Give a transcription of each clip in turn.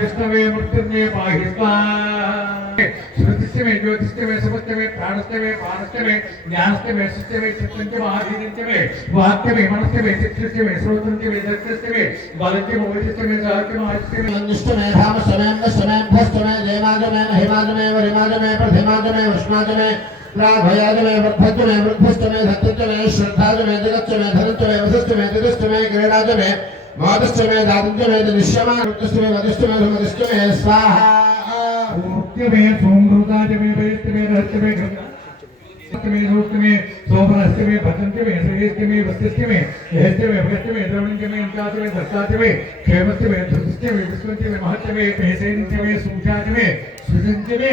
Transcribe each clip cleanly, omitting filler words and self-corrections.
विष्णवे मृत्युंजय पाहि श्रुतिष्ठमे ज्योतिष्ठमे समस्तमे प्राणस्थमे पानस्थमे ज्ञानस्थमे सुस्थमे चित्तंच महाधीनंचमे वाक्यमे मनस्थमे चित्तस्थमे श्रोत्रंचमे दर्शनस्थमे बलंचमे ओजस्थमे सहस्रमे आजस्थमे अन्निष्टमे भामस्थमे अन्नस्थमे भस्तमे जयमाजमे महिमाजमे वरिमाजमे प्रथिमाजमे वृष्णाजमे राघयाजमे वर्धजमे वृद्धस्थमे धत्तजमे श्रद्धाजमे जगच्चमे धनच्चमे वसस्थमे तिदस्थमे क्रीडाजमे मादस्थमे दातज्जमे दृश्यमा रुद्रस्थमे वदिष्ठमे धुमदिष्ठमे स्वाहा ओक्यमे सोमृताजमे वैष्टमे रहस्यमे घृतमे सूक्तमे सोमनस्थमे भजन्तमे श्रेयस्थमे वस्तिस्थमे यहस्थमे भगस्थमे द्रवणञ्चमे अंकाचमे दत्ताचमे क्षेमस्थमे धृतस्थमे विश्वञ्चमे महच्चमे पेसेञ्चमे सूचाचमे सुजञ्चमे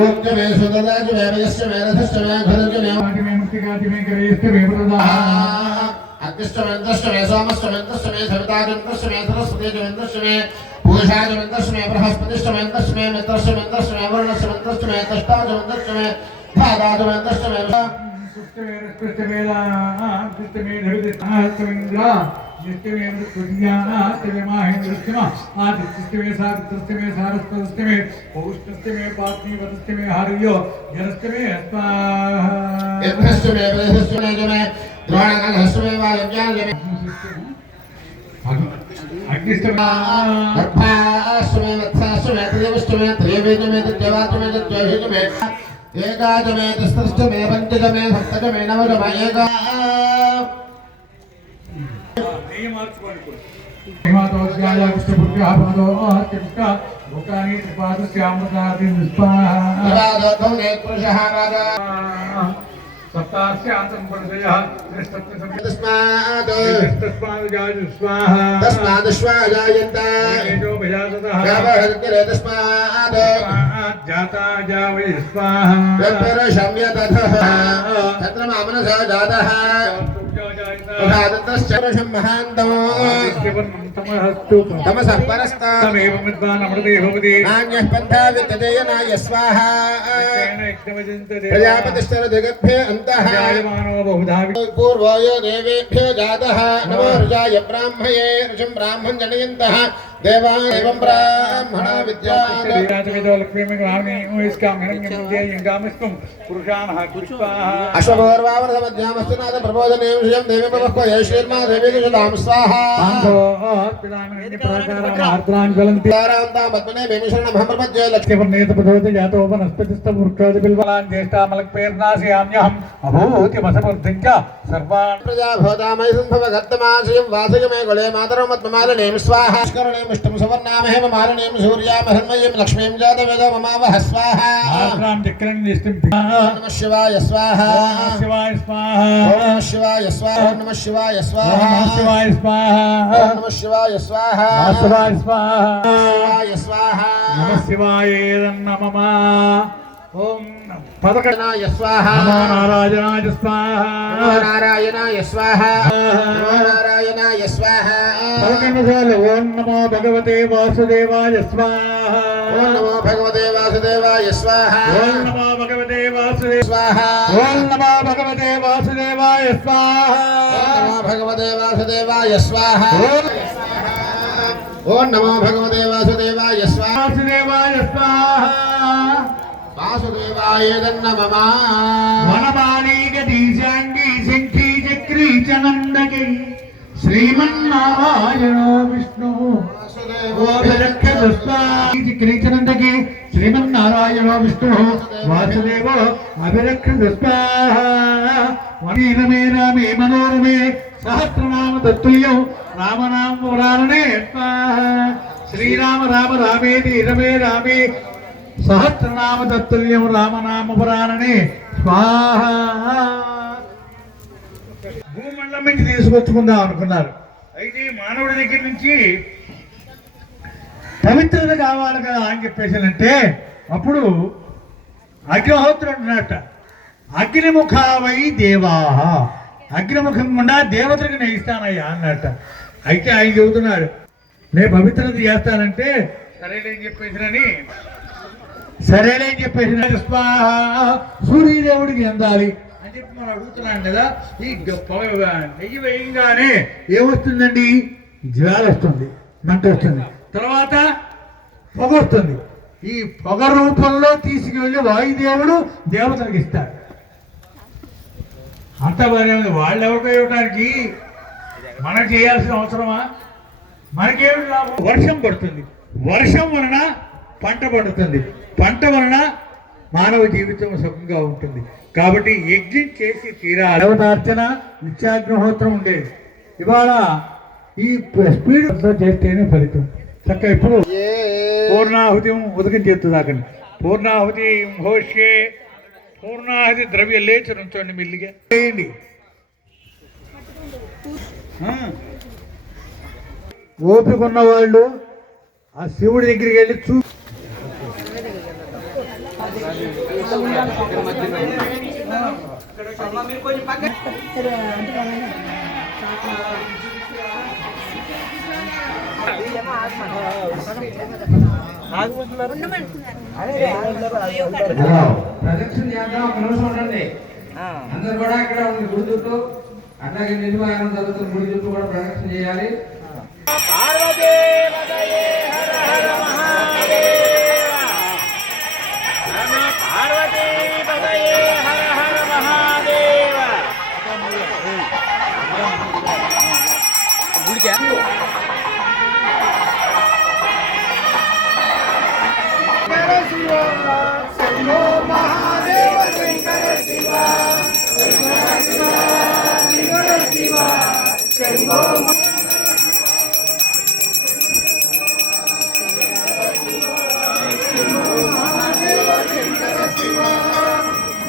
ओक्यमे सुददाजमे वयस्यमे रथस्थमे घरञ्चमे आजमे मुक्तिकाजमे ग्रयस्थमे वरदाः अग्निष्टमेन्द्रष्टमे सोमष्टमेन्द्रष्टमे सविताजमेन्द्रष्टमे सरस्वतीजमेन्द्रष्टमे पूषाजमेन्द्रष्टमे बृहस्पतिष्टमेन्द्रष्टमे मित्रष्टमेन्द्रष्टमे वरुणष्टमेन्द्रष्टमे तष्टाजमेन्द्रष्टमे भादाजमेन्द्रष्टमे सुष्टमे रस्पष्टमे लाष्टमे धविदष्टमेन्द्रा निष्टमे मृत्युज्ञानाष्टमे माहेन्द्रष्टमे आदित्यष्टमे सावित्रष्टमे सारस्वतष्टमे पौष्टष्टमे पार्थिवष्टमे हरियो जनष्टमे स्वाहा यज्ञष्टमे बृहस्पतिष्टमे जमे द्रोणकालहष्टमे वायव्याजमे अग्निष्टमे गर्भाष्टमे वत्साष्टमे त्रियवष्टमे त्रयवेदमे तद्यवाष्टमे तद्योहिजमे एकाजमे तिस्रष्टमे पञ्चजमे सप्तजमे नवजमे एका हिमातोज्याय विष्णुपुत्रः पादो आहत्यपुष्टा भूतानि त्रिपादस्यामृतादि निष्पाः नेत्रशः पादा सप्तास्यान्तं परिचयः तस्मात् स्वाहाजायन्त तस्मात् जाता जावै स्वाहा चन्द्रमामनसा जातः तमसः परस्तामेव नान्यः पन्था विद्यते यनाय स्वाहा प्रजापतिश्चरजगद्भ्य अन्तः पूर्वाय देवेभ्यो जातः नमो ऋजाय ब्राह्मये ऋषं ब्राह्मं जनयन्तः देवा एवं ब्राह्मणा अश्वपूर्वावृतमध्यामस्तुनाथ प्रबोधने विषयं देवी प्रभक्व येष्वीर्मा देवी दुषदां स्वाहा पद्मने भीमिशरणमहं प्रपद्ये लक्ष्मीपर्णेतपदोति जातो वनस्पतिस्तमूर्खोदिबिल्बलान् ज्येष्ठामलक्पेर्नाशयाम्यहम् अभूतिमसमृद्धिं च सर्वान् प्रजाभूतामयि सम्भवगर्तमाशयं वासय मे कुले मातरं मत्मालिनीं स्वाहा इष्टं सुवर्णामहेम मालिनीं सूर्यामहन्मयीं लक्ष्मीं जातवेदो ममावह स्वाहा आत्रां चक्रं निष्टिं नमः शिवाय स्वाहा शिवाय स्वाहा नमः शिवाय स्वाहा नमः शिवाय स्वाहा शिवाय स्वाहा नमः शिवाय स्वाहा शिवाय स्वाहा शिवाय स्वाहा नमः शिवाय नमः ओम पदकनाय स्वाहा नमो नारायणाय स्वाहा नमो नारायणाय स्वाहा नमो नारायणाय स्वाहा ओम नमो भगवते वासुदेवाय स्वाहा ओम नमो भगवते वासुदेवाय स्वाहा ओम नमो भगवते वासुदेवाय स्वाहा ओम नमो भगवते वासुदेवाय स्वाहा ओम नमो भगवते वासुदेवाय स्वाहा ओम नमो भगवते वासुदेवाय स्वाहा वासुदेवाय स्वाहा वासुदेवाय नमः वनमाली गदीशांगी शंखी चक्री चनंदकी श्रीमन्नारायणो विष्णु चक्री चनंदकी श्रीमन्नारायणो विष्णु वासुदेवो अभिरक्षमे रामे मनोरमे सहस्रनाम तत्तुल्यो रामनाम पुराणे श्रीराम राम रामेति रमे रामे सहस्रनाम तत्तुल्यं रामनाम పురాణనే స్వాహ. భూమండలం నుంచి తీసుకొచ్చుకుందాం అనుకున్నారు. అయితే మానవుడి దగ్గర నుంచి పవిత్రత కావాలి కదా అని చెప్పేసానంటే అప్పుడు అగ్నిహోత్రుడు అన్నట్ట అగ్నిముఖావై దేవాహ అగ్నిముఖం గుండా దేవతలకు నేను ఇస్తానయ్యా అన్నట్ట. అయితే ఆయన చెబుతున్నాడు నేను పవిత్రత చేస్తానంటే సరేలేని చెప్పేసినని సూర్యదేవుడికి చెందాలి అని అని చెప్పి మనం అడుగుతున్నాం కదా. ఈ నెయ్యి వేయంగానే ఏమొస్తుందండి? జ్వాల వస్తుంది, మంట వస్తుంది, తర్వాత పొగ వస్తుంది. ఈ పొగ రూపంలో తీసుకువెళ్ళి వాయుదేవుడు దేవతలకు ఇస్తాడు. అంత బాగా వాళ్ళు ఎవరికో ఇవ్వడానికి మనం చేయాల్సిన అవసరమా? మనకేమి లాభం? వర్షం పడుతుంది, వర్షం వలన పంట పడుతుంది, పంట వలన మానవ జీవితం సుఖంగా ఉంటుంది. కాబట్టి యజ్ఞం చేసి తీరాలి. దేవతార్చన, నిత్యాగ్నిహోత్రం ఉండేది. ఇవాళ ఈ స్పీడ్ చేస్తేనే ఫలితం. చక్క ఇప్పుడు పూర్ణాహుతి ఉదకం చేస్తుంది. అక్కడ పూర్ణాహుతి హోషే పూర్ణాహుతి ద్రవ్యం లేచి నుంచోండి, మెల్లిగా చేయండి. ఓపిక ఉన్న వాళ్ళు ఆ శివుడి దగ్గరికి వెళ్ళి ప్రదక్షిణ చేద్దాం. ఒక నిమిషం ఉండండి. అందరు కూడా ఇక్కడ గుడి చుట్టూ, అట్లాగే నిర్మాణం జరుగుతున్న గుడి చుట్టూ కూడా ప్రదక్షిణ చేయాలి.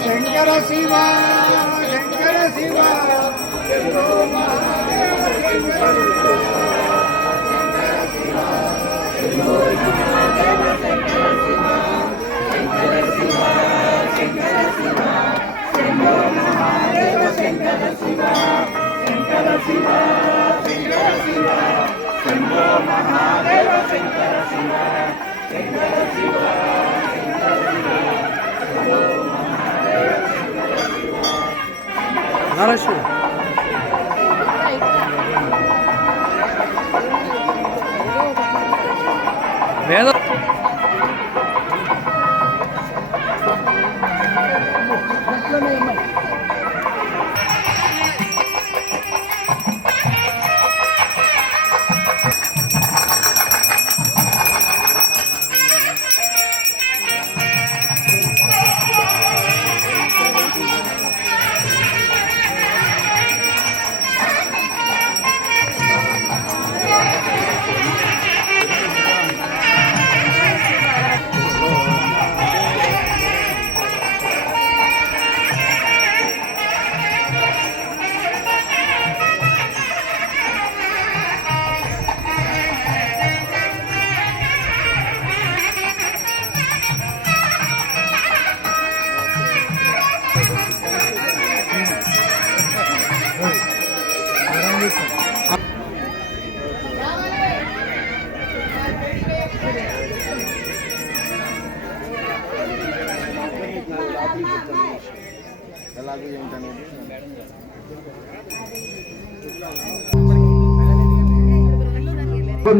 శంకర శివ శంకర శివ శంభో మహాదేవ శంకర శివ శంభో మహాదేవ శంకర శివ శంకర శివ శంకర శివ శంభో మహాదేవ శంకర శివ శంకర శివ శంకర శివ శంభో మహాదేవ శంకర శివ శంకర శివ Хорошо. വേദ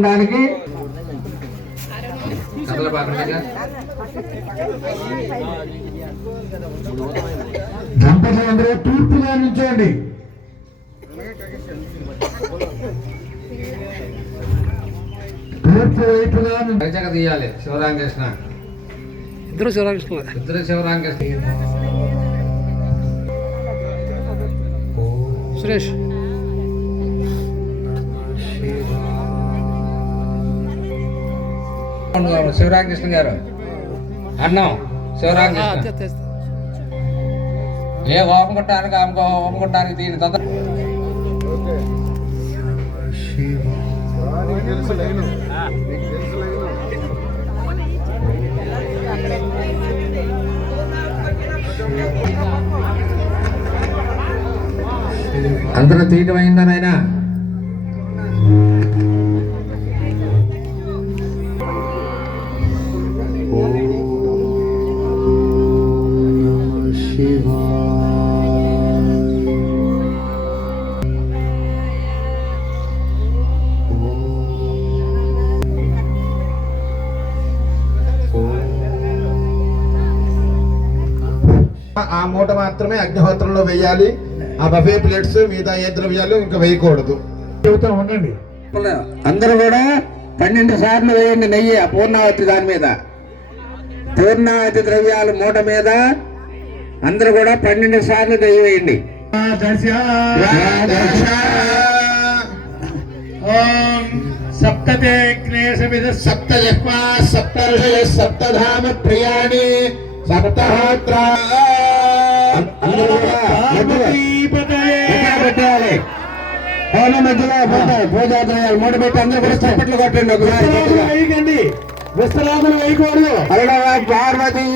దానికి దంపతులందరూ తూర్పుగా నిల్చోండి. తూర్పు వైపుగా పైచక తీయాలి. శివరామకృష్ణ ఇద్దరు శివరామకృష్ణ సురేష్ శివరామకృష్ణ గారు అన్నం శివరామకృష్ణ ఏ హోమం కొట్టడానికి హోమం కొట్టడానికి దీని తొందర అందరూ తీయటం అయిందా నాయనా? శివ ఆ మూట మాత్రమే అగ్నిహోత్రంలో వేయాలి. ఆ బఫే ప్లేట్స్ మిగతా ఏ ద్రవ్యాలు ఇంకా వేయకూడదు. చెబుతా ఉండండి. అందరూ కూడా 12 సార్లు వేయండి నెయ్యి ఆ పూర్ణావతి దాని మీద. పూర్ణావతి ద్రవ్యాలు మూట మీద అందరూ కూడా 12 సార్లు నెయ్యి వేయండి. ఓం సప్తతే క్లేశవిద సప్తజహ్వా సప్తర్షయ సప్తధామ ప్రియాణి సప్తహోత్ర పెట్టాలి. పౌన మధ్యలో పూజా ద్రవ్యాలు మూట పెట్టి అందరూ కూడా చప్పట్లు కొట్టండి ఒకసారి. వేయకండి, విస్తరాదులు వేయకూడదు. పార్వతీ